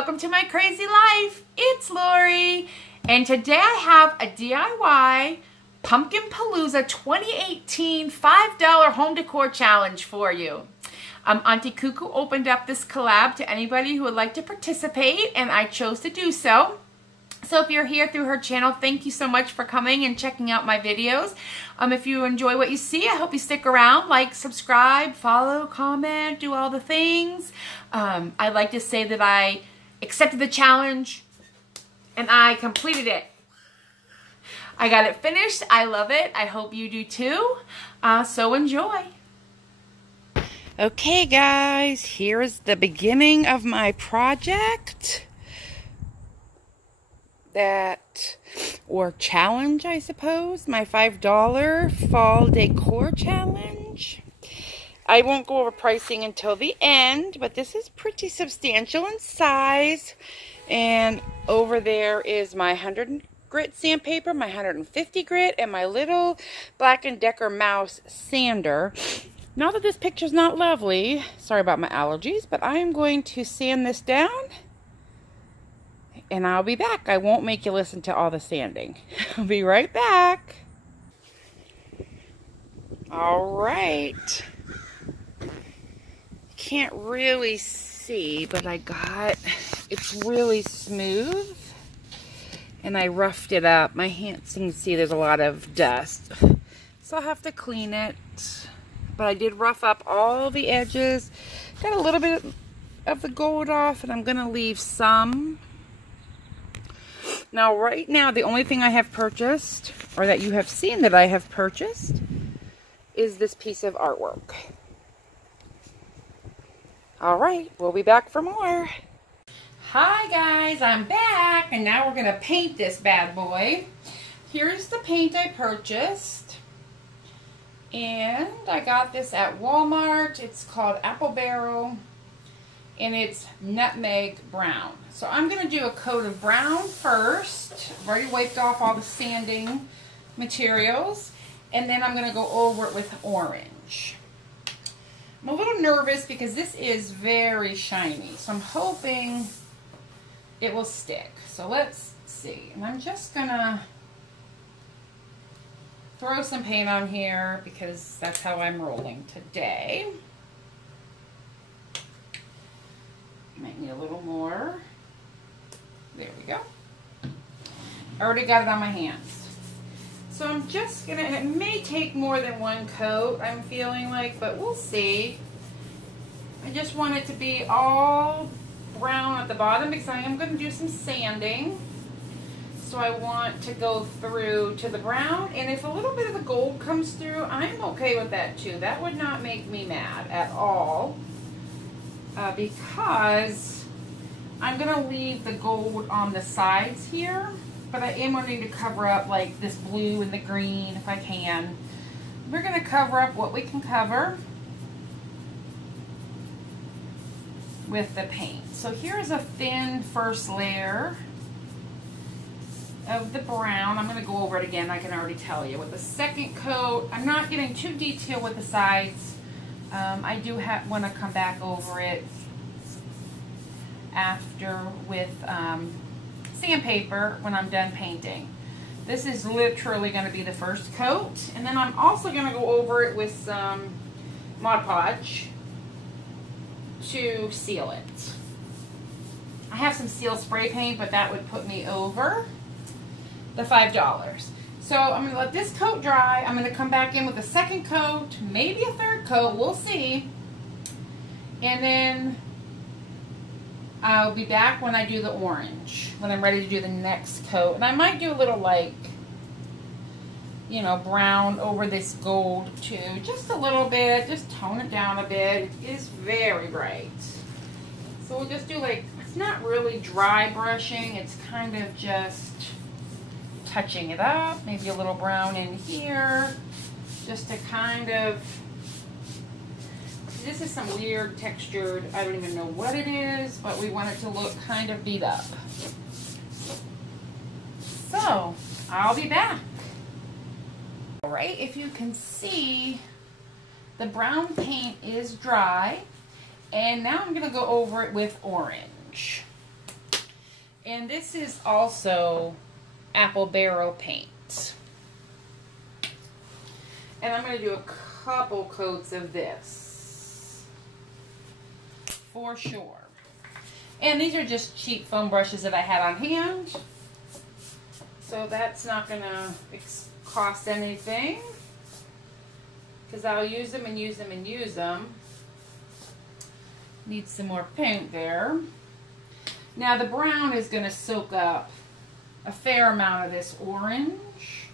welcome to my crazy life. It's Lori, and today I have a DIY Pumpkin Palooza 2018 $5 home decor challenge for you. Auntie Cuckoo opened up this collab to anybody who would like to participate, and I chose to do so. So if you're here through her channel, thank you so much for coming and checking out my videos. If you enjoy what you see, I hope you stick around, like, subscribe, follow, comment, do all the things. I'd like to say that I accepted the challenge and I completed it. I got it finished. I love it. I hope you do too. So enjoy. Okay guys, here is the beginning of my project. Or challenge, I suppose, my $5 fall decor challenge. I won't go over pricing until the end, but this is pretty substantial in size. And over there is my 100 grit sandpaper, my 150 grit, and my little Black & Decker mouse sander. Now that this picture's not lovely, sorry about my allergies, but I am going to sand this down. And I'll be back. I won't make you listen to all the sanding. I'll be right back. All right. Can't really see, but it's really smooth. And I roughed it up. My hands, you can see there's a lot of dust. So I'll have to clean it. But I did rough up all the edges. Got a little bit of the gold off, and I'm going to leave some. Now, right now, the only thing I have purchased, or that you have seen that I have purchased, is this piece of artwork. All right, we'll be back for more. Hi, guys, I'm back, and now we're going to paint this bad boy. Here's the paint I purchased, and I got this at Walmart. It's called Apple Barrel, and it's nutmeg brown. So I'm going to do a coat of brown first. I've already wiped off all the sanding materials. And then I'm going to go over it with orange. I'm a little nervous because this is very shiny. So I'm hoping it will stick. So let's see. And I'm just going to throw some paint on here because that's how I'm rolling today. Might need a little more. There we go. I already got it on my hands. So I'm just gonna, and it may take more than one coat, I'm feeling like, but we'll see. I just want it to be all brown at the bottom because I am going to do some sanding. So I want to go through to the brown, and if a little bit of the gold comes through, I'm okay with that too. That would not make me mad at all. Because I'm going to leave the gold on the sides here, but I am wanting to cover up like this blue and the green if I can. We're going to cover up what we can cover with the paint. So here's a thin first layer of the brown. I'm going to go over it again, I can already tell you. With the second coat, I'm not getting too detailed with the sides. I do want to come back over it after with sandpaper when I'm done painting. This is literally going to be the first coat, and then I'm also going to go over it with some Mod Podge to seal it. I have some seal spray paint, but that would put me over the $5. So I'm going to let this coat dry. I'm going to come back in with a second coat, maybe a third coat, we'll see. And then I'll be back when I do the orange, when I'm ready to do the next coat. And I might do a little, like, you know, brown over this gold too. Just a little bit, just tone it down a bit. It is very bright. So we'll just do, like, it's not really dry brushing, it's kind of just touching it up, maybe a little brown in here, just to kind of, this is some weird textured, I don't even know what it is, but we want it to look kind of beat up. So, I'll be back. Alright, if you can see, the brown paint is dry, and now I'm going to go over it with orange. And this is also apple barrel paint. And I'm going to do a couple coats of this for sure. And these are just cheap foam brushes that I had on hand. So that's not going to cost anything, because I'll use them and use them and use them. Need some more paint there. Now the brown is going to soak up a fair amount of this orange.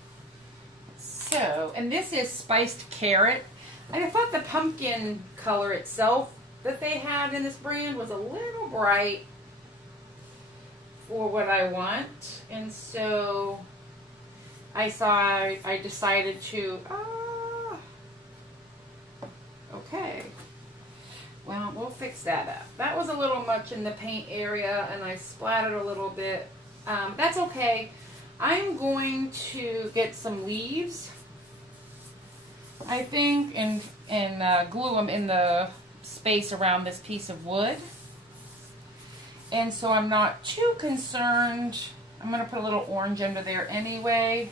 So, and this is spiced carrot. And I thought the pumpkin color itself that they had in this brand was a little bright for what I want. And so I decided to, okay. Well, we'll fix that up. That was a little much in the paint area, and I splattered a little bit. That's okay. I'm going to get some leaves, I think, and glue them in the space around this piece of wood. And so I'm not too concerned. I'm going to put a little orange under there anyway.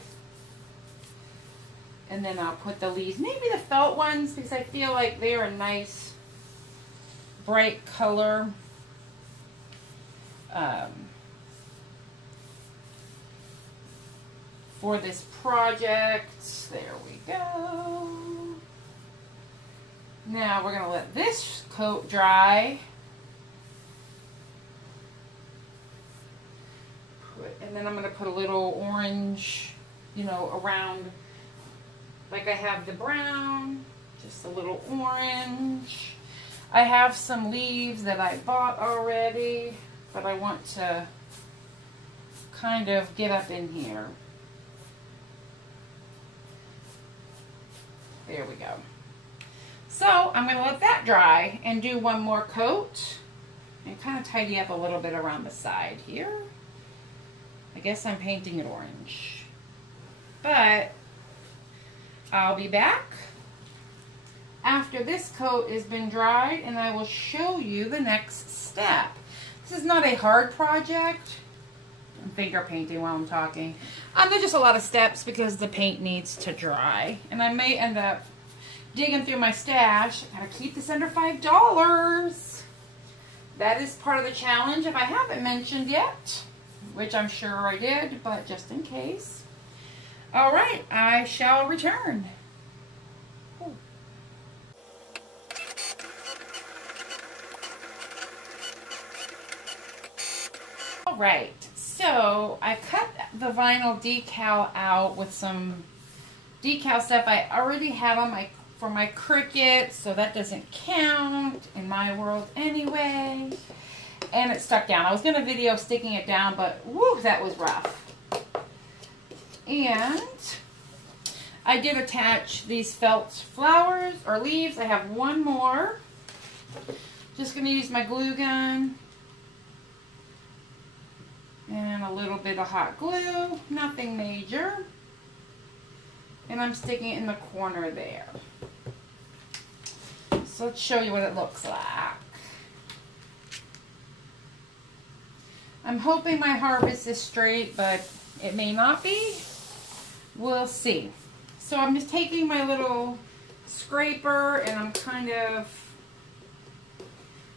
And then I'll put the leaves, maybe the felt ones, because I feel like they're a nice bright color. For this project. There we go. Now we're going to let this coat dry. And then I'm going to put a little orange, you know, around, like I have the brown, just a little orange. I have some leaves that I bought already, but I want to kind of get up in here. There we go. So I'm going to let that dry and do one more coat and kind of tidy up a little bit around the side here. I guess I'm painting it orange, but I'll be back after this coat has been dried and I will show you the next step. This is not a hard project. I'm finger painting while I'm talking. There's just a lot of steps because the paint needs to dry, and I may end up digging through my stash. I gotta keep this under $5. That is part of the challenge if I haven't mentioned yet, which I'm sure I did, but just in case. All right, I shall return. All right, so I cut the vinyl decal out with some decal stuff I already had on for my Cricut, so that doesn't count in my world anyway. And it stuck down. I was going to video sticking it down, but woo, that was rough. And I did attach these felt flowers or leaves. I have one more. Just going to use my glue gun and a little bit of hot glue, nothing major. And I'm sticking it in the corner there. So let's show you what it looks like. I'm hoping my harvest is straight, but it may not be. We'll see. So I'm just taking my little scraper and I'm kind of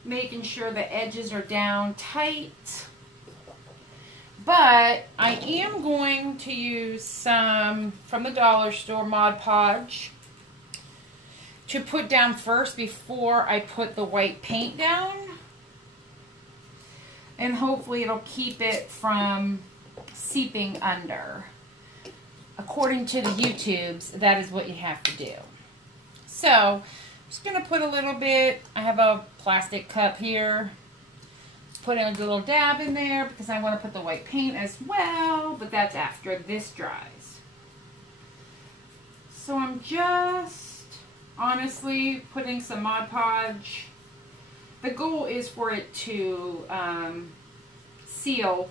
making sure the edges are down tight. But I am going to use some from the dollar store Mod Podge to put down first before I put the white paint down. And hopefully it'll keep it from seeping under. According to the YouTubes, that is what you have to do. So, I'm just going to put a little bit, I have a plastic cup here. Put a little dab in there because I want to put the white paint as well, but that's after this dries. So I'm just honestly putting some Mod Podge. The goal is for it to seal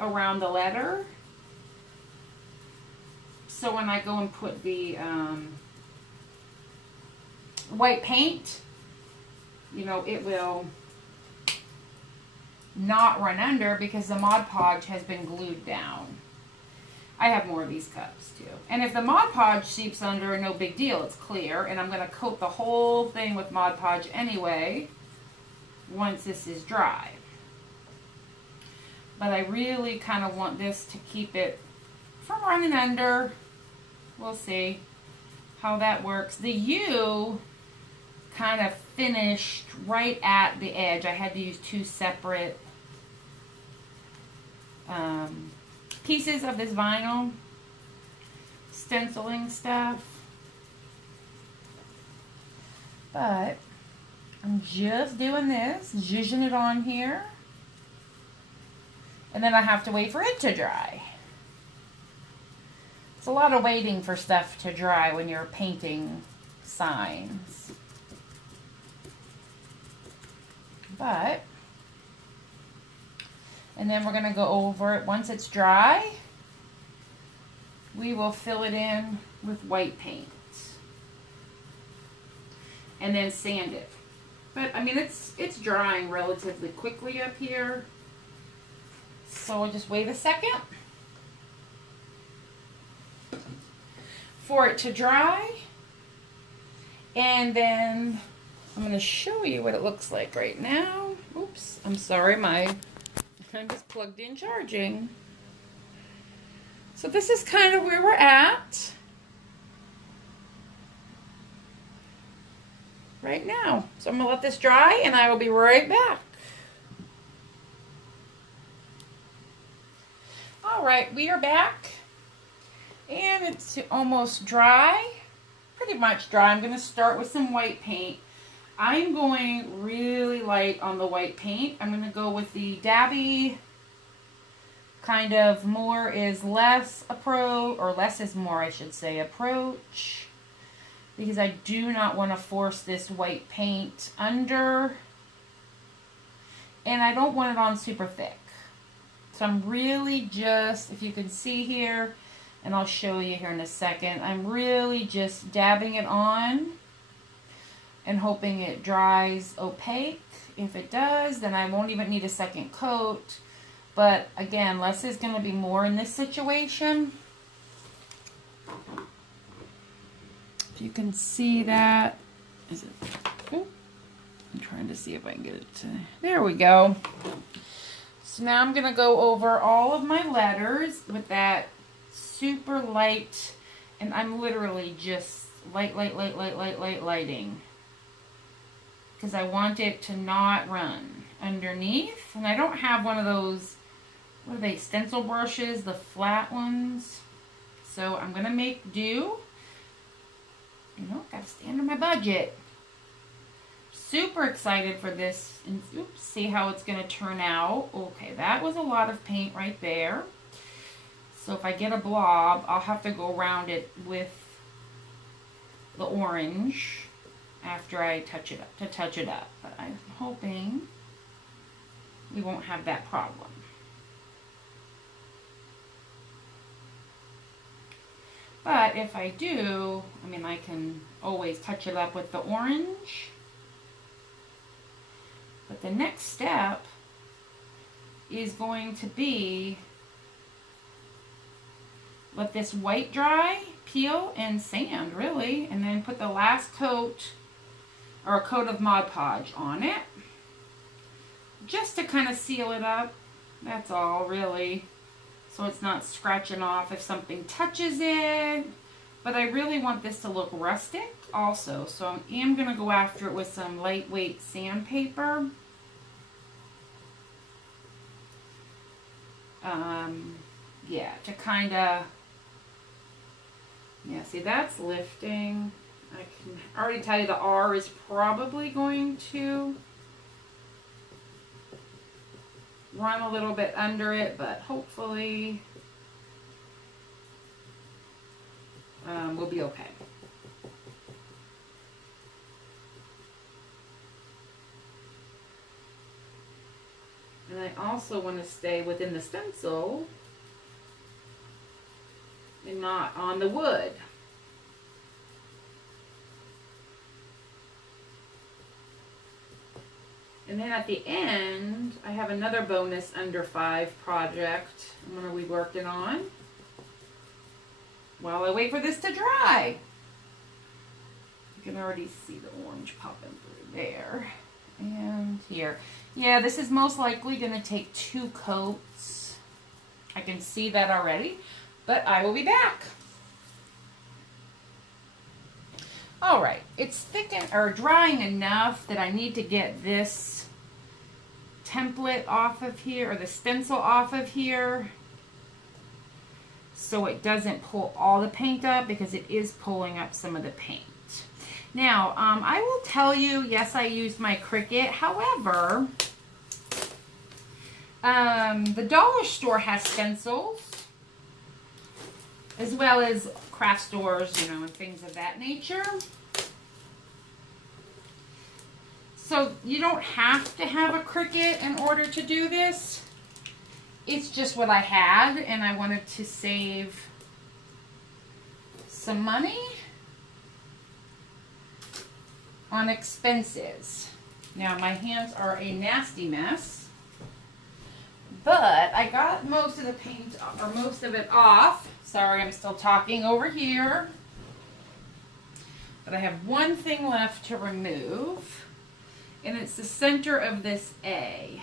around the letter. So when I go and put the white paint, you know, it will not run under because the Mod Podge has been glued down. I have more of these cups too. And if the Mod Podge seeps under, no big deal, it's clear. And I'm going to coat the whole thing with Mod Podge anyway once this is dry. But I really kind of want this to keep it from running under. We'll see how that works. The U kind of finished right at the edge. I had to use two separate pieces of this vinyl stenciling stuff. But I'm just doing this, zhuzhing it on here. And then I have to wait for it to dry. It's a lot of waiting for stuff to dry when you're painting signs. But, and then we're going to go over it once it's dry. We will fill it in with white paint. And then sand it. But, I mean, it's drying relatively quickly up here. So we'll just wait a second for it to dry, and then I'm going to show you what it looks like right now. Oops, I'm sorry, I'm just plugged in charging. So this is kind of where we're at right now. So I'm going to let this dry and I will be right back. Alright, we are back. And it's almost dry, pretty much dry. I'm going to start with some white paint. I'm going really light on the white paint. I'm going to go with the dabby kind of more is less approach, or less is more I should say, approach. Because I do not want to force this white paint under. And I don't want it on super thick. So I'm really just, if you can see here, and I'll show you here in a second, I'm really just dabbing it on and hoping it dries opaque. If it does, then I won't even need a second coat. But again, less is going to be more in this situation. If you can see that, is it? Oh, I'm trying to see if I can get it to, there we go. So now I'm going to go over all of my letters with that super light, and I'm literally just lighting. Because I want it to not run underneath. And I don't have one of those, what are they, stencil brushes, the flat ones. So I'm going to make do. You know, got to stay under my budget. Super excited for this, and oops, see how it's going to turn out. Okay, that was a lot of paint right there. So if I get a blob, I'll have to go around it with the orange after I touch it up, But I'm hoping we won't have that problem. But if I do, I mean, I can always touch it up with the orange. But the next step is going to be let this white dry, peel, and sand, really. And then put the last coat, or a coat of Mod Podge on it. Just to kind of seal it up. That's all, really. So it's not scratching off if something touches it. But I really want this to look rustic also. So I am going to go after it with some lightweight sandpaper. Yeah, to kind of, yeah, see that's lifting. I can already tell you the R is probably going to run a little bit under it, but hopefully we'll be okay. And I also want to stay within the stencil and not on the wood. And then at the end, I have another bonus under 5 project I'm going to be working on while I wait for this to dry. You can already see the orange popping through there. And here. Yeah, this is most likely going to take 2 coats. I can see that already, but I will be back. All right, it's thickened or drying enough that I need to get this template off of here, or the stencil off of here, so it doesn't pull all the paint up, because it is pulling up some of the paint. Now, I will tell you, yes, I used my Cricut. However, the dollar store has stencils, as well as craft stores, you know, and things of that nature. So you don't have to have a Cricut in order to do this. It's just what I had, and I wanted to save some money on expenses. Now my hands are a nasty mess, but I got most of the paint, or most of it off. Sorry, I'm still talking over here. But I have one thing left to remove, and it's the center of this A.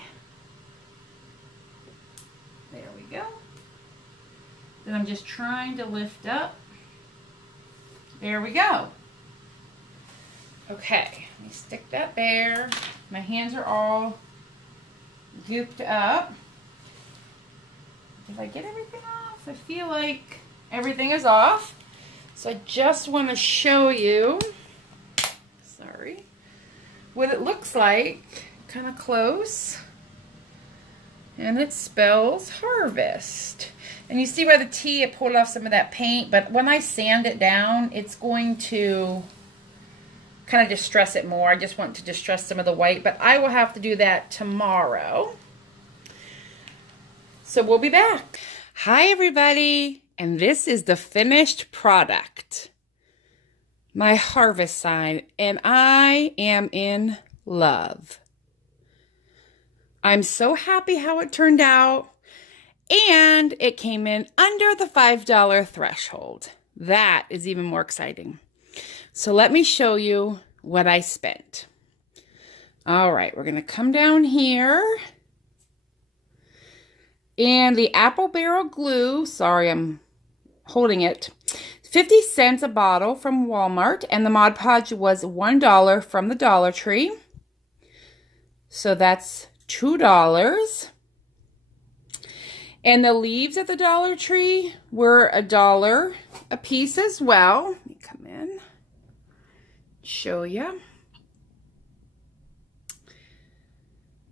There we go. Then I'm just trying to lift up. There we go. Okay, let me stick that there. My hands are all gooped up. Did I get everything off? I feel like everything is off. So I just want to show you, sorry, what it looks like, kind of close. And it spells harvest. And you see by the T, it pulled off some of that paint, but when I sand it down, it's going to kind of distress it more. I just want to distress some of the white, but I will have to do that tomorrow. So we'll be back. Hi everybody, and this is the finished product. My harvest sign, and I am in love. I'm so happy how it turned out, and it came in under the $5 threshold. That is even more exciting. So let me show you what I spent. All right, we're going to come down here. And the apple barrel glue, sorry, I'm holding it, 50 cents a bottle from Walmart, and the Mod Podge was $1 from the Dollar Tree. So that's $2. And the leaves at the Dollar Tree were $1 a piece as well. Let me come in, show you.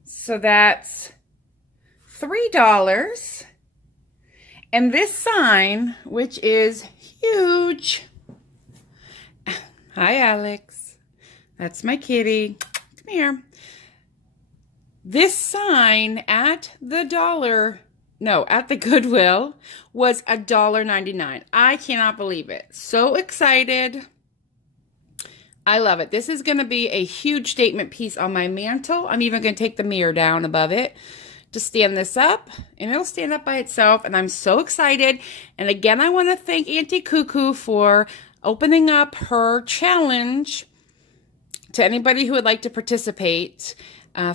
So that's $3. And this sign, which is huge. Hi, Alex. That's my kitty. Come here. This sign at the Goodwill was $1.99. I cannot believe it. So excited. I love it. This is going to be a huge statement piece on my mantle. I'm even going to take the mirror down above it to stand this up, and it'll stand up by itself, and I'm so excited. And again, I want to thank Auntie Cuckoo for opening up her challenge to anybody who would like to participate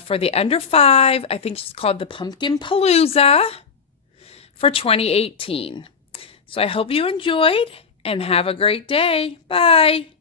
for the under 5. I think it's called the Pumpkin Palooza for 2018. So I hope you enjoyed, and have a great day. Bye.